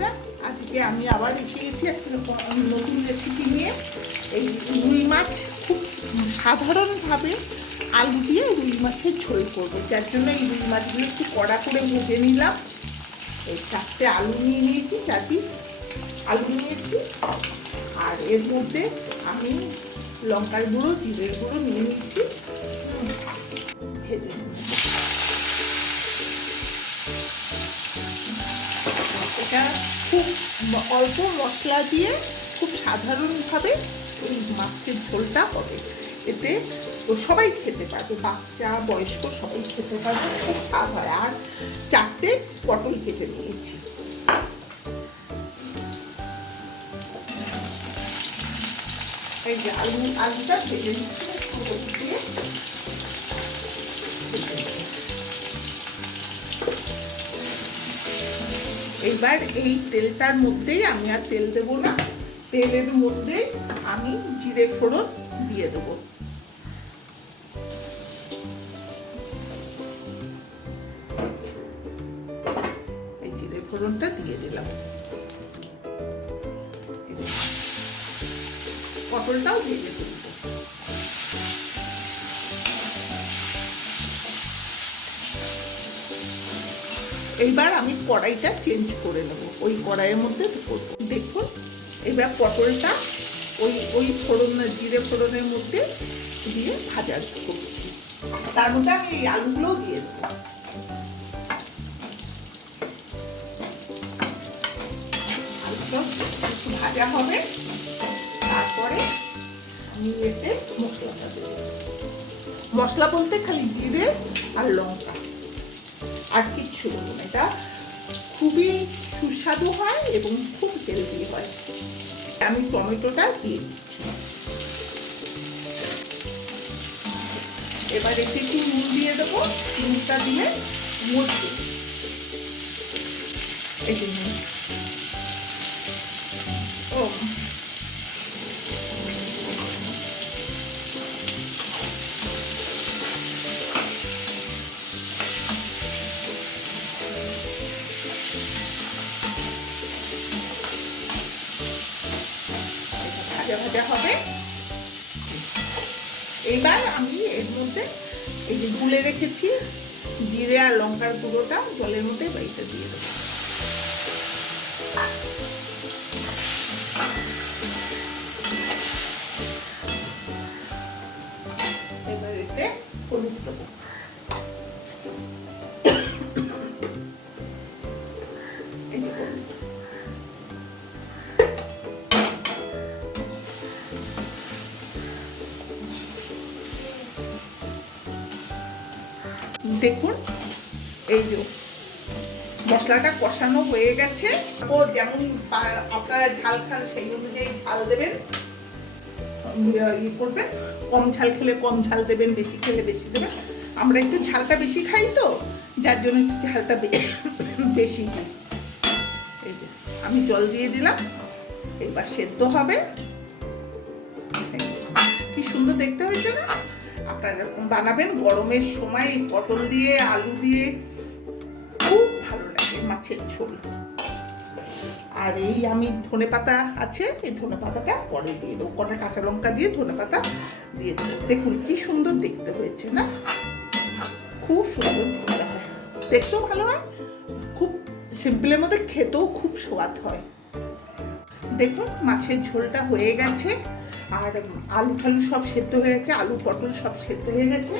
বন্ধুরা আজকে আমি আবার এসে গেছি একটা নতুন রেসিপি নিয়ে। এই রুই মাছ খুব সাধারণভাবে আলু দিয়ে রুই মাছের ঝোল করব। যার জন্য এই রুই মাছগুলো একটু কড়া করে ভেজে নিলাম। এই চারটে আলু নিয়ে নিয়েছি, চার পিস আলু নিয়েছি। আর এর মধ্যে আমি লঙ্কার গুঁড়ো, জিরের গুঁড়ো নিয়ে নিয়েছি। ভেজে নেব। অল্প মশলা দিয়ে খুব সাধারণভাবে ওই মাছের ঝোলটা হবে। এতে সবাই খেতে পারবে, বাচ্চা, বয়স্ক সবাই খেতে পারবে, খুব স্বাদ হয় আর চারটে পটল কেটে নিয়েছি। এই যে আলু, আলুটা ভেজে নিচ্ছি এবার এই তেলটার মধ্যেই আমি আর তেল দেবো না। তেলের মধ্যে আমি জিরে ফোড়ন দিয়ে দেবো। এই জিরে ফোড়নটা দিয়ে দিলাম। পটলটাও ভেজে তুলবো এইবার আমি কড়াইটা চেঞ্জ করে নেব। ওই কড়াইয়ের মধ্যে দেখুন, এবার পটলটা ওই ওই ফোড়ন, জিরে ফোড়নের মধ্যে দিয়ে ভাজা করছি তার মধ্যে আমি এই আলুগুলোও দিয়ে দেবো। ভাজা হবে। তারপরে আমি এতে মশলাটা দেবো। মশলা বলতে খালি জিরে আর লঙ্কা। আর কিচ্ছু বলব না। এটা খুবই সুস্বাদু হয় এবং খুব হেলদি হয়। আমি টমেটোটা দিয়ে দিচ্ছি। এবার এতে একটু নুন দিয়ে দেবো। নুনটা দিয়ে মরছে এই জন্য ভাজা ভাজা হবে। এইবার আমি এর মধ্যে এই যে গুলে রেখেছি, জিরে আর লঙ্কার গুঁড়োটা জলের মধ্যে বাড়িতে দিয়ে দেবো। এবার এতে হলুদ দেবো। দেখুন, এই যে মশলাটা কষানো হয়ে গেছে। ও যেমন আপনারা ঝাল খান সেই অনুযায়ী ঝাল দেবেন। ইয়ে করবেন। কম ঝাল খেলে কম ঝাল দেবেন, বেশি খেলে বেশি দেবেন। আমরা একটু ঝালটা বেশি খাই তো, যার জন্য একটু ঝালটা বেশি এই যে, আমি জল দিয়ে দিলাম। এবার সেদ্ধ হবে। কি সুন্দর দেখতে হয়েছে না? আপনারা এরকম বানাবেন, গরমের সময় পটল দিয়ে, আলু দিয়ে। খুব ভালো লাগে মাছের ঝোল। আর এই আমি ধনে পাতা আছে, এই ধনে পাতাটা পরে দিয়ে দেবো। কটা কাঁচা লঙ্কা দিয়ে ধনে পাতা দিয়ে দেবো। দেখুন কি সুন্দর দেখতে হয়েছে না? খুব সুন্দর দেখতে হয়। দেখতেও ভালো হয়, খুব সিম্পলের মধ্যে খেতেও খুব স্বাদ হয়। দেখুন মাছের ঝোলটা হয়ে গেছে। আর আলু ঠালু সব সেদ্ধ হয়ে গেছে, আলু পটল সব সেদ্ধ হয়ে গেছে।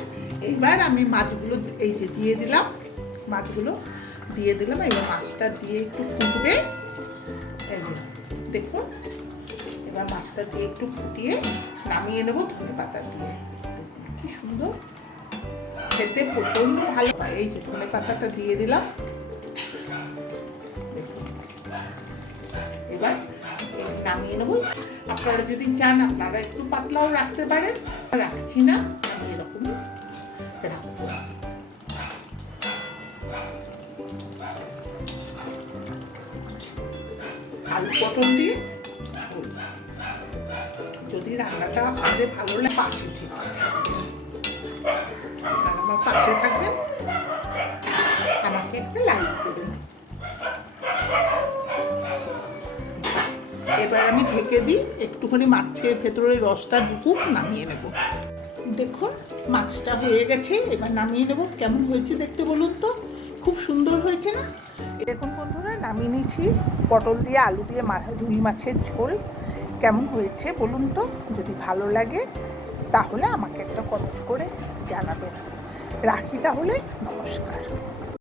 এইবার আমি মাছগুলো এই যে দিয়ে দিলাম, মাছগুলো দিয়ে দিলাম, এবার মাছটা দিয়ে একটু ফুটবে। এই যে, দেখুন, এবার মাছটা দিয়ে একটু ফুটিয়ে নামিয়ে নেব ধনে পাতা দিয়ে। কি সুন্দর, খেতে প্রচণ্ড ভালো এই যে ধনে পাতাটা দিয়ে দিলাম। এবার নামিয়ে নেব। আপনারা যদি চান, আপনারা একটু পাতলাও রাখতে পারেন। রাখছি না, আমি এরকমই রাখব। আলু পটল দিয়ে যদি রান্নাটা আমাদের ভালো লাগে, পাশে আমার পাশে থাকবেন। আমাকে একটা লাইক দেবেন। এবার আমি ঢেকে দিই, একটুখানি মাছের ভেতরে রসটা ঢুকুক, নামিয়ে নেব। দেখুন, মাছটা হয়ে গেছে, এবার নামিয়ে নেব। কেমন হয়েছে দেখতে বলুন তো? খুব সুন্দর হয়েছে না? দেখুন বন্ধুরা, নামিয়ে নিয়েছি। পটল দিয়ে আলু দিয়ে রুই মাছের ঝোল। কেমন হয়েছে বলুন তো? যদি ভালো লাগে, তাহলে আমাকে একটা কমেন্ট করে জানাবেন। রাখি তাহলে, নমস্কার।